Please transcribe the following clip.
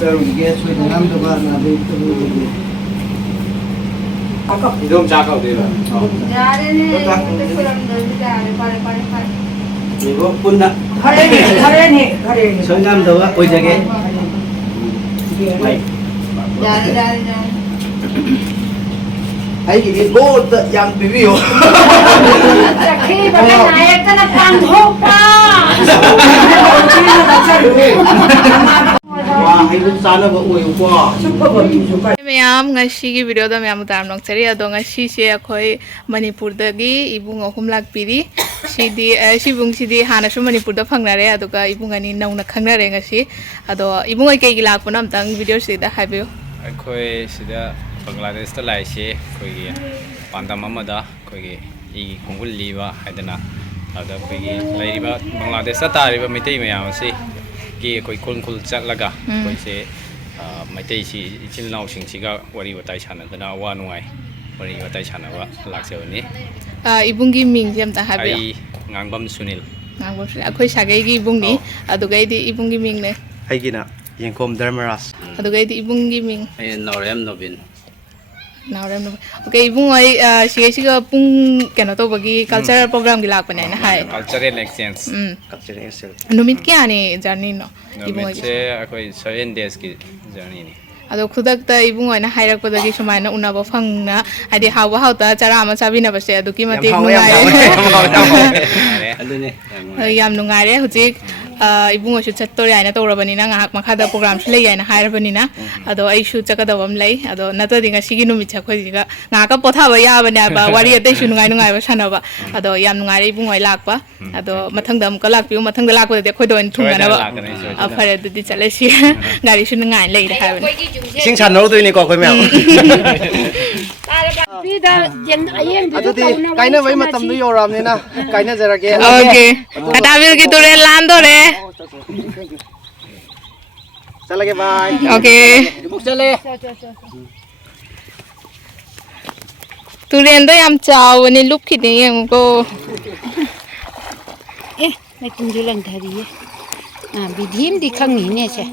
Pero 이게 소리남도가 나도 있고 이동 작업 되라. 야래네 사람들 야래 빨리. 이거 뿐나. 가래네. 소리남도가 보이자게. 야래. 아이기 뭐 양 비비요. 자키 벌레 나였잖아 깡통파. 와 이거 싸는 거 오이고. Ma'am की video ma'am तार नौचरी से अखोई मणिपुर इबुंग अहम लापीरी सिबुंगी हाँ मणिपुर फंगनरे इबुंग अनी नौना खंगनरे इबुंग कई लापना अमतंग वीडियो से अखोई बांग्लादेश लाइसे पांडम इ खुंगुल लीब बांग्लादेश तारीब मैतई मैम से खुल खुल चलगा से मैतई इचिल नाउसिंगसिगा वरी वताई सानदना अवा नुंगाई वरी वताई सानबा लाक्सेवनी इबुंगी मिंग अमता हाबे ngangbam sunil अखोई सागैगी इबुंगनी इबुंगी मिंग ने 아이기나 yenkom dharmaras इबुंगी मिंग नौरेम नोबिन नाउरेम ओके इबुंग आई सिगा पुंग केनो तोबगी कल्चरल प्रोग्राम की लापने ना हाय कल्चरल एक्सचेंज 갑자기 했어요. नुमित क्या ने जर्नी नो इबुंग से अखोई 7 days की जर्नी नि खुदक इबुंग हाईरपदी सूमायन उनब फंगना हादि हाव हाउता चरा अमा चाबिनबसे अदुकी मते याम नुंगारे हुजिक इबुंग चतोरे आइना तौरबनिना ngahak makhada program lei aina hairabaniना अदो आइसु चकदबम लई अदो नतदि ngasi नुमित खजिगा ngaka पोथाबा याबने बा वारी अतैसु नुंगाइ नुंगाइ बा सानबा अदो याम नुंगारे इबुंग ओइ लाकपा अदो मथंग दम कलाक पिउ मथंग लाकपदे खयदोन थुंगनाबा अफरे दुदि चलेसि गारि सु नुंगाइ लई हाबने 싱 찬노도이니까 거면 अदुदी काइना वही मतमदु योरामनेना काइना जरागे ओके कटाबिल की तुरे लांदोरे चलगे बाय ओके चले तुरेंदो याम चावनी लुपखिदे यंगो ए मैं कुंजु लंधारी है विधिम दिखंगी ने से